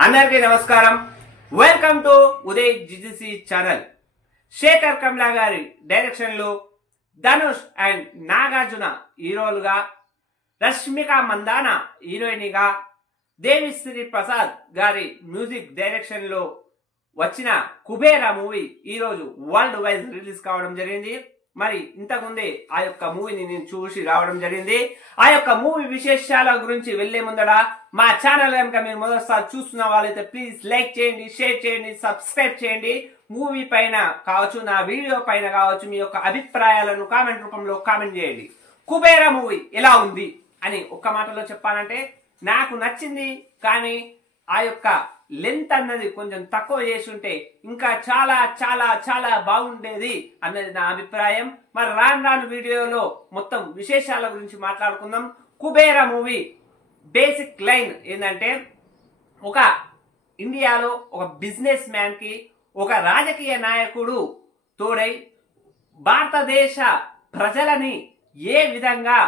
అందరికీ నమస్కారం. Welcome to Uday GGC channel. Shekhar Kamla గారి డైరెక్షన్ లో ధనుష్ అండ్ నాగార్జున హీరోలుగా, రష్మిక మందాన హీరోయిన్ గా, దేవిశ్రీ ప్రసాద్ గారి మ్యూజిక్ డైరెక్షన్ లో వచ్చిన కుబేరా మూవీ ఈ రోజు వరల్డ్ వైడ్ రిలీజ్ కావడం జరిగింది. మరి ఇంతకుముందే ఆ యొక్క మూవీని నేను చూసి రావడం జరిగింది. ఆ యొక్క మూవీ విశేషాల గురించి వెళ్లే ముందర మా ఛానల్ కనుక మీరు మొదటిసారి చూస్తున్న వాళ్ళైతే ప్లీజ్ లైక్ చేయండి, షేర్ చేయండి, సబ్స్క్రైబ్ చేయండి. మూవీ పైన కావచ్చు, నా వీడియో పైన కావచ్చు, మీ యొక్క అభిప్రాయాలను కామెంట్ రూపంలో కామెంట్ చేయండి. కుబేరా మూవీ ఎలా ఉంది అని ఒక్క మాటలో చెప్పాలంటే నాకు నచ్చింది. కానీ ఆ యొక్క లెంత్ అన్నది కొంచెం తక్కువ చేసి ఉంటే ఇంకా చాలా చాలా చాలా బాగుండేది అన్నది నా అభిప్రాయం. మరి రాను వీడియోలో మొత్తం విశేషాల గురించి మాట్లాడుకుందాం. కుబేరా మూవీ బేసిక్ లైన్ ఏంటంటే, ఒక ఇండియాలో ఒక బిజినెస్ మ్యాన్ కి ఒక రాజకీయ నాయకుడు తోడై భారతదేశ ప్రజలని ఏ విధంగా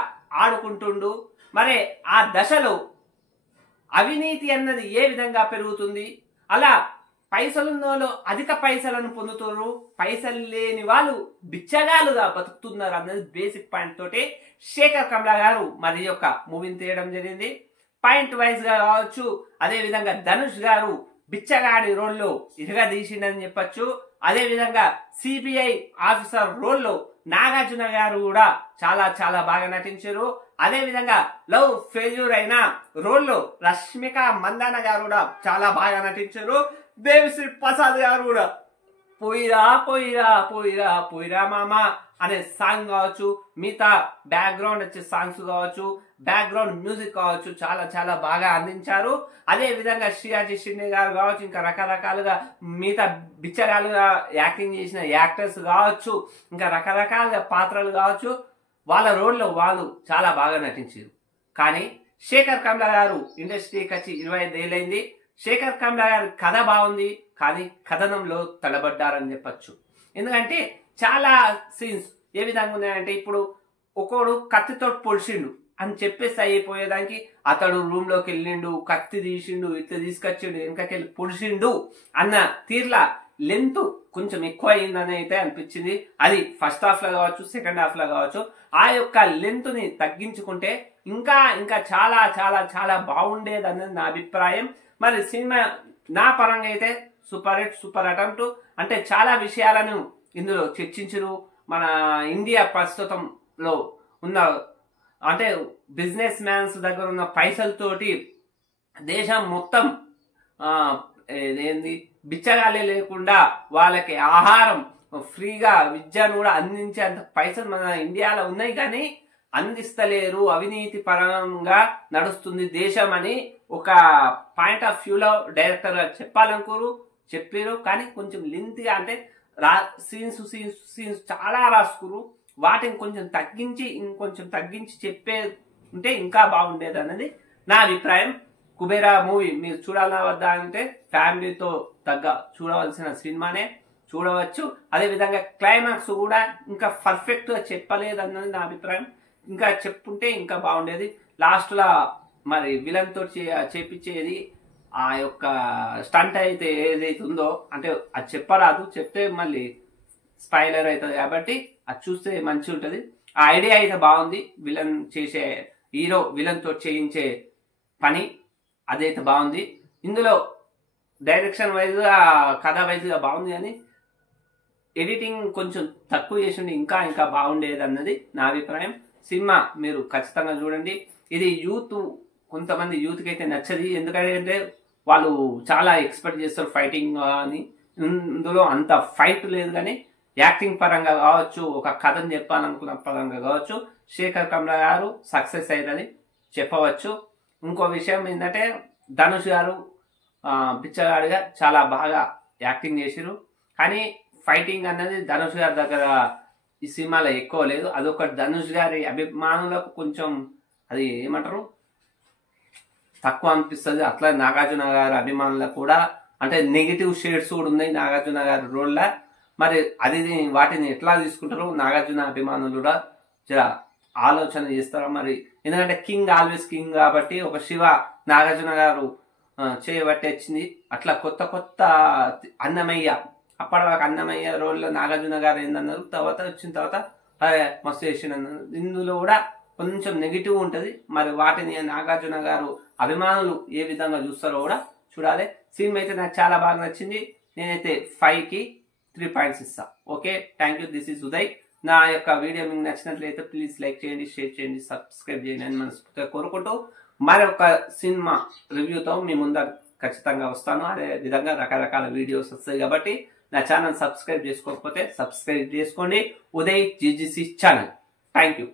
ఆడుకుంటుండు, మరి ఆ దశలో అవినీతి అన్నది ఏ విధంగా పెరుగుతుంది, అలా పైసలున్నోళ్ళు అధిక పైసలను పొందుతున్నారు, పైసలు లేని వాళ్ళు బిచ్చగాలుగా బతుకుతున్నారు అన్నది బేసిక్ పాయింట్ తోటి శేఖర్ కమ్లా గారు మరి యొక్క మూవీని తీయడం జరిగింది. పాయింట్ వైజ్ గా కావచ్చు, అదే విధంగా ధనుష్ గారు బిచ్చగాడి రోల్లో ఇరగదీసిండని చెప్పొచ్చు. అదే విధంగా సిబిఐ ఆఫీసర్ రోల్లో నాగార్జున గారు కూడా చాలా చాలా బాగా నటించారు. అదే విధంగా లవ్ ఫెయిల్యూర్ అయిన రోల్లో రష్మిక మందాన గారు కూడా చాలా బాగా నటించారు. దేవిశ్రీ ప్రసాద్ గారు కూడా పోయిరా పోయిరా పోయిరా పోయిరా మామ అనే సాంగ్ కావచ్చు, మిగతా బ్యాక్గ్రౌండ్ వచ్చే సాంగ్స్ కావచ్చు, బ్యాక్గ్రౌండ్ మ్యూజిక్ కావచ్చు, చాలా చాలా బాగా అందించారు. అదే విధంగా శ్రీయాజీ షిండే గారు కావచ్చు, ఇంకా రకరకాలుగా మిగతా బిచ్చగాలుగా యాక్టింగ్ చేసిన యాక్టర్స్ కావచ్చు, ఇంకా రకరకాల పాత్రలు కావచ్చు, వాళ్ళ రోల్లో వాళ్ళు చాలా బాగా నటించారు. కానీ శేఖర్ కమ్లా గారు ఇండస్ట్రీకి వచ్చి 25 ఏళ్ళైంది. శేఖర్ కమ్లా గారి కథ బాగుంది, కానీ కథనంలో తడబడ్డారని చెప్పచ్చు. ఎందుకంటే చాలా సీన్స్ ఏ విధంగా ఉన్నాయంటే, ఇప్పుడు ఒకడు కత్తితో పొడిచిండు అని చెప్పేసి అయిపోయేదానికి అతడు రూమ్ లోకి వెళ్ళిండు, కత్తి తీసిండు, ఇట్లా తీసుకొచ్చిండు, వెనకకెళ్ళి పొడిచిండు అన్న తీర్లా లెంత్ కొంచెం ఎక్కువ అయిందని అయితే అనిపించింది. అది ఫస్ట్ హాఫ్ లో కావచ్చు, సెకండ్ హాఫ్ లో కావచ్చు. ఆ యొక్క లెంత్ ని తగ్గించుకుంటే ఇంకా ఇంకా చాలా చాలా చాలా బాగుండేది అన్నది నా అభిప్రాయం. మరి సినిమా నా పరంగా అయితే సూపర్ హిట్, సూపర్ అటెంప్ట్. అంటే చాలా విషయాలను ఇందులో చర్చించరు. మన ఇండియా ప్రస్తుతంలో ఉన్న అంటే బిజినెస్ మ్యాన్స్ దగ్గర ఉన్న పైసలతోటి దేశం మొత్తం ఏంది బిచ్చగాలే లేకుండా వాళ్ళకి ఆహారం ఫ్రీగా, విద్యను కూడా అందించే అంత పైసలు మన ఇండియాలో ఉన్నాయి, కానీ అందిస్తలేరు. అవినీతి పరంగా నడుస్తుంది దేశం అని ఒక పాయింట్ ఆఫ్ వ్యూలో డైరెక్టర్ చెప్పాలనుకోరు, చెప్పారు. కానీ కొంచెం లెంత్గా అంటే సీన్స్ చాలా రాసుకురు. వాటిని కొంచెం తగ్గించి ఇంకొంచెం తగ్గించి చెప్పే ఉంటే ఇంకా బాగుండేది అన్నది నా అభిప్రాయం. కుబేరా మూవీ మీరు చూడాలా వద్దా అంటే ఫ్యామిలీతో తగ్గ చూడవలసిన సినిమానే, చూడవచ్చు. అదే విధంగా క్లైమాక్స్ కూడా ఇంకా పర్ఫెక్ట్ గా చెప్పలేదు అన్నది నా అభిప్రాయం. ఇంకా చెప్పుంటే ఇంకా బాగుండేది. లాస్ట్ లా మరి విలన్ తో చేపించేది ఆ యొక్క స్టంట్ అయితే ఏదైతే ఉందో, అంటే అది చెప్పరాదు, చెప్తే మళ్ళీ స్పాయిలర్ అవుతుంది కాబట్టి అది చూస్తే మంచి ఉంటది. ఆ ఐడియా అయితే బాగుంది. విలన్ చేసే హీరో విలన్ తో చేయించే పని అదైతే బాగుంది. ఇందులో డైరెక్షన్ వైజ్ గా, కథ వైజ్ గా బాగుంది, కానీ ఎడిటింగ్ కొంచెం తక్కువ చేసిండి ఇంకా ఇంకా బాగుండేది అన్నది నా అభిప్రాయం. సినిమా మీరు ఖచ్చితంగా చూడండి. ఇది యూత్, కొంతమంది యూత్ కి అయితే నచ్చది. ఎందుకంటే వాళ్ళు చాలా ఎక్స్పెక్ట్ చేస్తారు ఫైటింగ్ అని. ఇందులో అంత ఫైట్ లేదు, కానీ యాక్టింగ్ పరంగా కావచ్చు, ఒక కథను చెప్పాలనుకున్న పరంగా కావచ్చు, శేఖర్ కమ్లా గారు సక్సెస్ అయ్యిందని చెప్పవచ్చు. ఇంకో విషయం ఏంటంటే, ధనుష్ గారు పిచ్చగాడిగా చాలా బాగా యాక్టింగ్ చేసిరు. కానీ ఫైటింగ్ అన్నది ధనుష్ గారి దగ్గర ఈ సినిమాలో ఎక్కువ లేదు. అదొక ధనుష్ గారి అభిమానులకు కొంచెం అది ఏమంటారు తక్కువ అనిపిస్తుంది. అట్లా నాగార్జున గారి అభిమానులకు కూడా అంటే నెగిటివ్ షేడ్స్ కూడా ఉన్నాయి నాగార్జున గారి రోల్లో. మరి అది వాటిని ఎట్లా తీసుకుంటారో నాగార్జున అభిమానులు కూడా జర ఆలోచన చేస్తారా మరి. ఎందుకంటే కింగ్ ఆల్వేస్ కింగ్ కాబట్టి ఒక శివ నాగార్జున గారు చేయబట్టి వచ్చింది. అట్లా కొత్త కొత్త అన్నమయ్య, అప్పటిదాకా అన్నమయ్య రోల్లో నాగార్జున గారు ఏందన్నారు, తర్వాత వచ్చిన తర్వాత మస్తు చేసిందన్నారు. ఇందులో కూడా కొంచెం నెగిటివ్ ఉంటుంది. మరి వాటిని నాగార్జున గారు అభిమానులు ఏ విధంగా చూస్తారో కూడా చూడాలి. సినిమా అయితే నాకు చాలా బాగా నచ్చింది. నేనైతే 5కి 3 పాయింట్స్ ఇస్తా. Okay, thank you. This is Uday. నా యొక్క వీడియో మీకు నచ్చినట్లయితే ప్లీజ్ లైక్ చేయండి, షేర్ చేయండి, సబ్స్క్రైబ్ చేయండి అని మనస్ఫూర్తిగా కోరుకుంటూ మరొక సినిమా రివ్యూతో మీ ముందర ఖచ్చితంగా వస్తాను. అదే విధంగా రకరకాల వీడియోస్ వస్తాయి కాబట్టి నా ఛానల్ సబ్స్క్రైబ్ చేసుకోకపోతే సబ్స్క్రైబ్ చేసుకోండి. Uday GGC channel. Thank you.